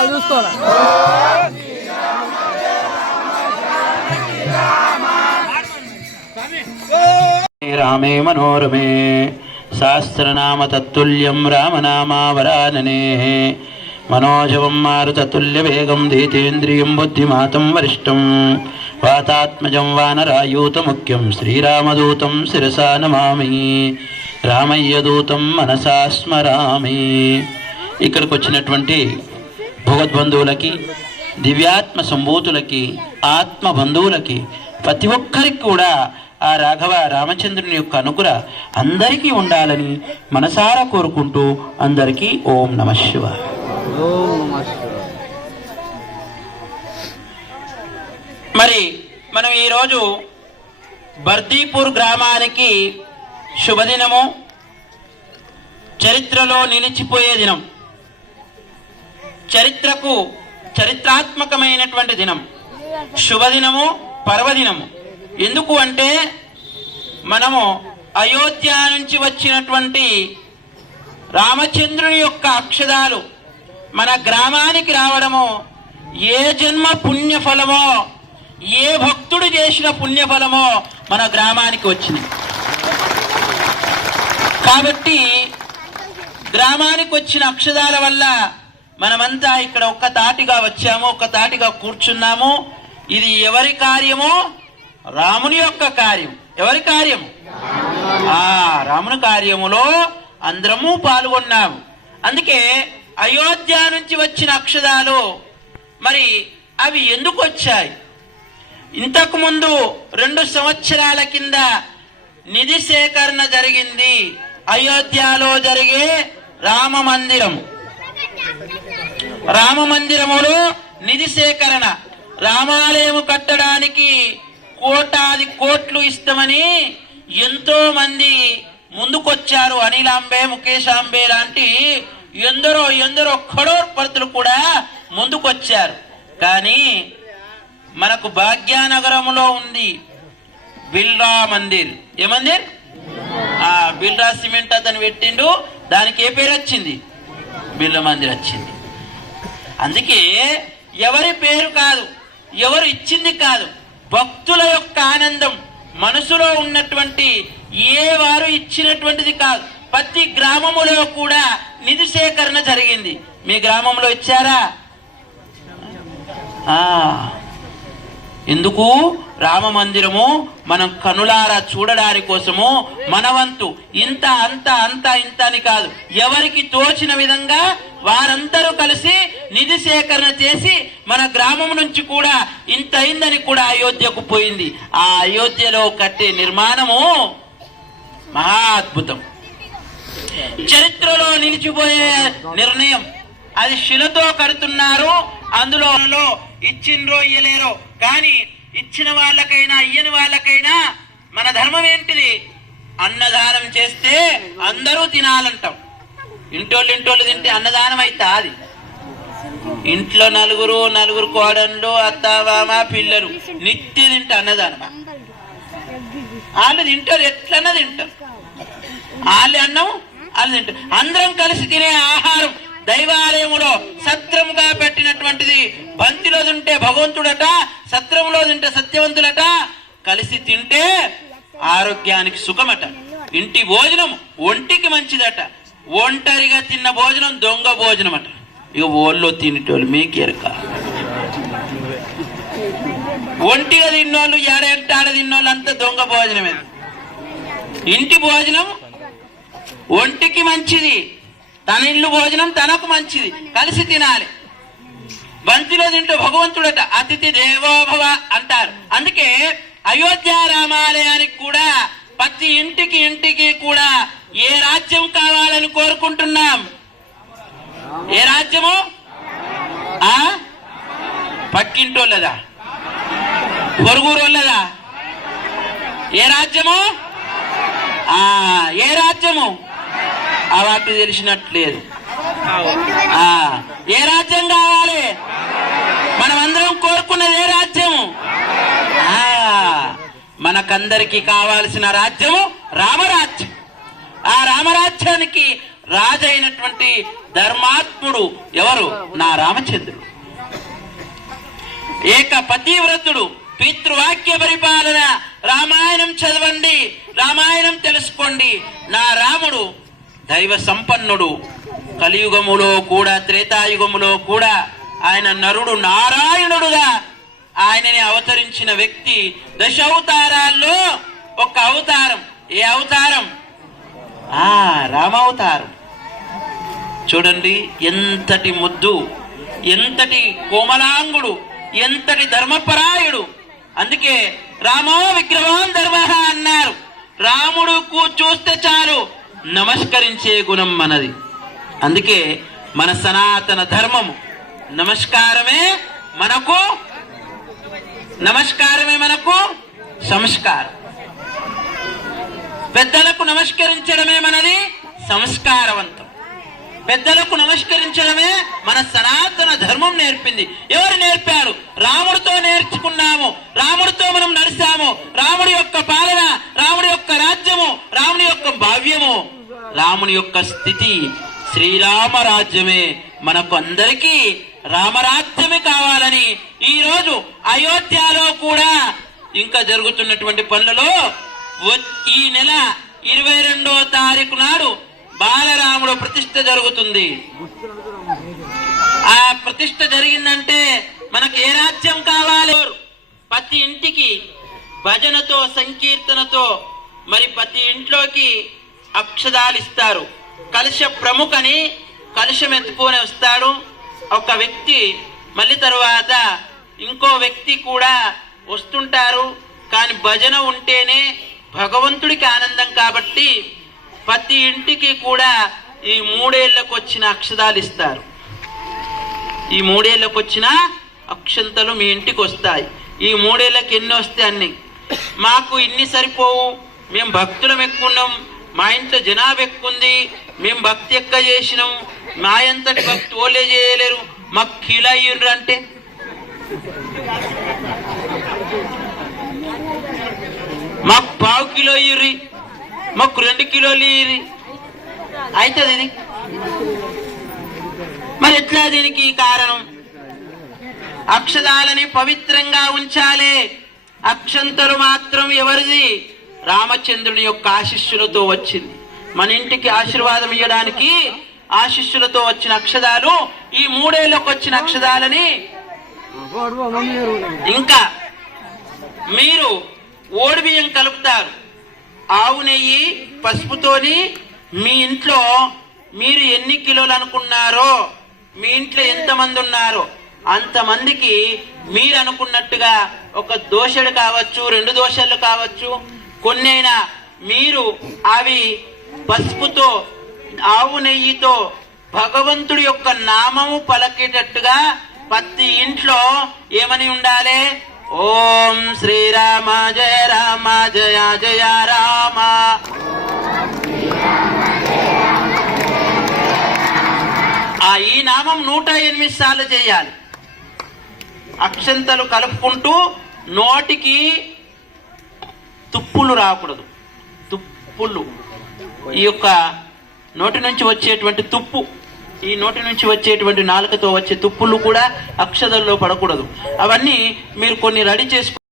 అట్లా మూలాలు రామే మనోరమే శాస్త్రనామ తత్తుల్యం రామనామావరాననే. మనోజవం మారుతతుల్యవేగం ధీతేంద్రియం బుద్ధిమాతం వరిష్టం. వాతాత్మజం వానరాయూతముఖ్యం శ్రీరామదూతం శిరసా నమామి. రామయ్యదూతం మనసా స్మరామి. ఇక్కడికి వచ్చినటువంటి భగవద్బంధువులకి దివ్యాత్మ సంభూతులకి ఆత్మ బంధువులకి ప్రతి ఒక్కరికి కూడా ఆ రాఘవ రామచంద్రుని యొక్క అనుగ్ర అందరికీ ఉండాలని మనసారా కోరుకుంటూ అందరికీ ఓం నమ శివ. మరి మనం ఈరోజు బర్దీపూర్ గ్రామానికి శుభదినము చరిత్రలో నిలిచిపోయే దినం. చరిత్రకు చరిత్రాత్మకమైనటువంటి దినం. శుభదినము పర్వదినము. ఎందుకు అంటే మనము అయోధ్య నుంచి వచ్చినటువంటి రామచంద్రుని యొక్క అక్షరాలు మన గ్రామానికి రావడము ఏ జన్మ పుణ్యఫలమో ఏ భక్తుడు చేసిన పుణ్యఫలమో మన గ్రామానికి వచ్చింది. కాబట్టి గ్రామానికి వచ్చిన అక్షరాల వల్ల మనమంతా ఇక్కడ ఒక్క తాటిగా వచ్చాము ఒక్క తాటిగా కూర్చున్నాము. ఇది ఎవరి కార్యము? రాముని యొక్క కార్యం. ఎవరి కార్యం ఆ రాముని కార్యములో అందరము పాల్గొన్నాము. అందుకే అయోధ్య నుంచి వచ్చిన అక్షదాలు మరి అవి ఎందుకు వచ్చాయి? ఇంతకు ముందు రెండు సంవత్సరాల కింద నిధి సేకరణ జరిగింది. అయోధ్యలో జరిగే రామ మందిరం రామ మందిరములో నిధి సేకరణ. రామాలయము కట్టడానికి కోటాది కోట్లు ఇస్తామని ఎంతో మంది ముందుకొచ్చారు. అనిల్ అంబే ముఖేష్ అంబే లాంటి ఎందరో ఎందరో కడోర్పతులు కూడా ముందుకొచ్చారు. కానీ మనకు భాగ్యానగరంలో ఉంది బిల్రా మందిర్. ఏ మందిర్? ఆ బిల్రా సిమెంట్ అతను పెట్టిండు. దానికి ఏ పేరు వచ్చింది? బిర్ల మందిర్ వచ్చింది. అందుకే ఎవరి పేరు కాదు ఎవరు ఇచ్చింది కాదు భక్తుల యొక్క ఆనందం మనసులో ఉన్నటువంటి ఏ వారు ఇచ్చినటువంటిది కాదు. ప్రతి గ్రామములో కూడా నిధి సేకరణ జరిగింది. మీ గ్రామంలో ఇచ్చారా? ఆ. ఎందుకు? రామ మందిరము మనం కనులారా చూడడానికి కోసము మనవంతు ఇంత అంత అంత ఇంత అని కాదు. ఎవరికి తోచిన విధంగా వారందరూ కలిసి నిధి సేకరణ చేసి మన గ్రామం నుంచి కూడా ఇంత అయిందని కూడా అయోధ్యకు పోయింది. ఆ అయోధ్యలో కట్టే నిర్మాణము మహా అద్భుతం. చరిత్రలో నిలిచిపోయే నిర్ణయం. అది శిలతో కడుతున్నారు. అందులో ఇచ్చిండ్రో ఇయ్యలేరో కానీ ఇచ్చిన వాళ్ళకైనా ఇయ్యని వాళ్ళకైనా మన ధర్మం ఏంటిది? అన్నదానం చేస్తే అందరూ తినాలంటాం. ఇంటోళ్ళు ఇంటోళ్ళు తింటే అన్నదానం అయితే అది. ఇంట్లో నలుగురు నలుగురు కోడళ్ళు అత్త పిల్లలు నిత్య తింటే అన్నదానం వాళ్ళు తింటారు ఎట్లన్నా తింటారు. వాళ్ళు అన్నం వాళ్ళు తింటారు. అందరం కలిసి తినే ఆహారం దైవ అనేటువంటిది బంతిలో తింటే భగవంతుడట సత్రంలో తింటే సత్యవంతులట కలిసి తింటే ఆరోగ్యానికి సుఖమట. ఇంటి భోజనం ఒంటికి మంచిదట. ఒంటరిగా తిన్న భోజనం దొంగ భోజనం అట ఇక ఓళ్ళో తినేటోళ్ళు మీకెరక ఒంటిగా తిన్నోళ్ళు ఏడంటే ఆడ తిన్నోళ్ళు అంతా దొంగ భోజనమే. ఇంటి భోజనం ఒంటికి మంచిది. తన ఇల్లు భోజనం తనకు మంచిది. కలిసి తినాలి. బంతిలో తింటూ భగవంతుడట అతిథి దేవోభవ అంటారు. అందుకే అయోధ్య రామాలయానికి కూడా ప్రతి ఇంటికి ఇంటికి కూడా ఏ రాజ్యం కావాలని కోరుకుంటున్నాం? ఏ రాజ్యము? ఆ? పక్కింటోళ్ళదా? పొరుగురోళ్ళదా? ఏ రాజ్యము? ఆ ఏ రాజ్యము? ఆ వాటి తెలిసినట్లేదు. ఆ. ఏ రాజ్యం కావాలి? మనమందరం కోరుకున్నది ఏ రాజ్యం? ఆ మనకందరికి కావాల్సిన రాజ్యము రామరాజ్యం. ఆ రామరాజ్యానికి రాజైనటువంటి ధర్మాత్ముడు ఎవరు? నా రామచంద్రుడు. ఏక పతివ్రతుడు పితృవాక్య పరిపాలన. రామాయణం చదవండి రామాయణం తెలుసుకోండి. నా రాముడు దైవ సంపన్నుడు. కలియుగములో కూడా త్రేతాయుగములో కూడా ఆయన నరుడు నారాయణుడుగా ఆయనని అవతరించిన వ్యక్తి దశావతారాల్లో ఒక అవతారం. ఏ అవతారం? ఆ రామావతారం. చూడండి ఎంతటి ముద్దు ఎంతటి కోమలాంగుడు ఎంతటి ధర్మపరాయుడు. అందుకే రామో విగ్రహం ధర్మ అన్నారు. రాముడు కూ- చూస్తే చాలు. నమస్కరించే గుణం మనది. అందుకే మన సనాతన ధర్మము నమస్కారమే మనకు నమస్కారమే మనకు సంస్కారం. పెద్దలకు నమస్కరించడమే మనది సంస్కారవంతం. పెద్దలకు నమస్కరించడమే మన సనాతన ధర్మం నేర్పింది. ఎవరు నేర్పారు? రాముడితో నేర్చుకున్నాము. రాముడితో మనం నడిచాము. రాముడి యొక్క పాలన రాముడి యొక్క రాజ్యము రాముడి యొక్క భావ్యము రాముని యొక్క స్థితి శ్రీరామరాజ్యమే మనకు అందరికీ రామరాజ్యమే కావాలని ఈ రోజు అయోధ్యలో కూడా ఇంకా జరుగుతున్నటువంటి పనులలో ఈ నెల ఇరవై రెండవ తారీఖు నాడు బాలరాముడు ప్రతిష్ట జరుగుతుంది. ఆ ప్రతిష్ట జరిగిందంటే మనకు ఏ రాజ్యం కావాలి? ప్రతి ఇంటికి భజనతో సంకీర్తనతో మరి ప్రతి ఇంట్లోకి అక్షదాలు కలుష ప్రముఖని కలుషం ఎత్తుకొని వస్తాడు. ఒక వ్యక్తి మళ్ళీ తరువాత ఇంకో వ్యక్తి కూడా వస్తుంటారు. కానీ భజన ఉంటేనే భగవంతుడికి ఆనందం కాబట్టి ప్రతి ఇంటికి కూడా ఈ మూడేళ్ళకు వచ్చిన అక్షదాలు ఇస్తారు. ఈ మూడేళ్ళకు వచ్చిన అక్షంతలు మీ ఇంటికి వస్తాయి. ఈ మూడేళ్ళకు ఎన్ని వస్తాయి అన్ని? మాకు ఇన్ని సరిపోవు. మేము భక్తులం ఎక్కున్నాం మా ఇంట్లో జనాభా ఎక్కువ ఉంది మేము భక్తి ఎక్క చేసినాం. మా ఎంతటి భక్తి ఓలే చేయలేరు. మాకు కిలో అయ్యిండ్రు అంటే? మాకు పావు కిలో ఇయ్యి మాకు రెండు కిలోలు ఇయ్యి అవుతుంది ఇది మరి ఎట్లా దీనికి కారణం? అక్షదాలని పవిత్రంగా ఉంచాలి. అక్షంతలు మాత్రం ఎవరిది? రామచంద్రుని యొక్క ఆశిష్యులతో వచ్చింది. మన ఇంటికి ఆశీర్వాదం ఇవ్వడానికి ఆశిష్యులతో వచ్చిన అక్షదాలు ఈ మూడేళ్ళకు వచ్చిన అక్షదాలని ఇంకా మీరు ఓడి బియ్యం కలుపుతారు. ఆవు నెయ్యి పసుపుతోని మీ ఇంట్లో మీరు ఎన్ని కిలోలు అనుకున్నారో మీ ఇంట్లో ఎంతమంది ఉన్నారో అంతమందికి మీరు అనుకున్నట్టుగా ఒక దోశలు కావచ్చు రెండు దోశలు కావచ్చు కొన్నైనా మీరు అవి పసుపుతో ఆవు నెయ్యితో భగవంతుడి యొక్క నామము పలకేటట్టుగా ప్రతి ఇంట్లో ఏమని ఉండాలి? ఓం శ్రీరామ జయ రామ జయ జయ రామ. ఆ ఈ నామం నూట ఎనిమిది సార్లు చేయాలి. అక్షంతలు కలుపుకుంటూ నోటికి తుప్పులు రాకూడదు. తుప్పులు. ఈ యొక్క నోటి నుంచి వచ్చేటువంటి తుప్పు ఈ నోటి నుంచి వచ్చేటువంటి నాలుకతో వచ్చే తుప్పులు కూడా అక్షదల్లో పడకూడదు. అవన్నీ మీరు కొన్ని రెడీ చేసుకు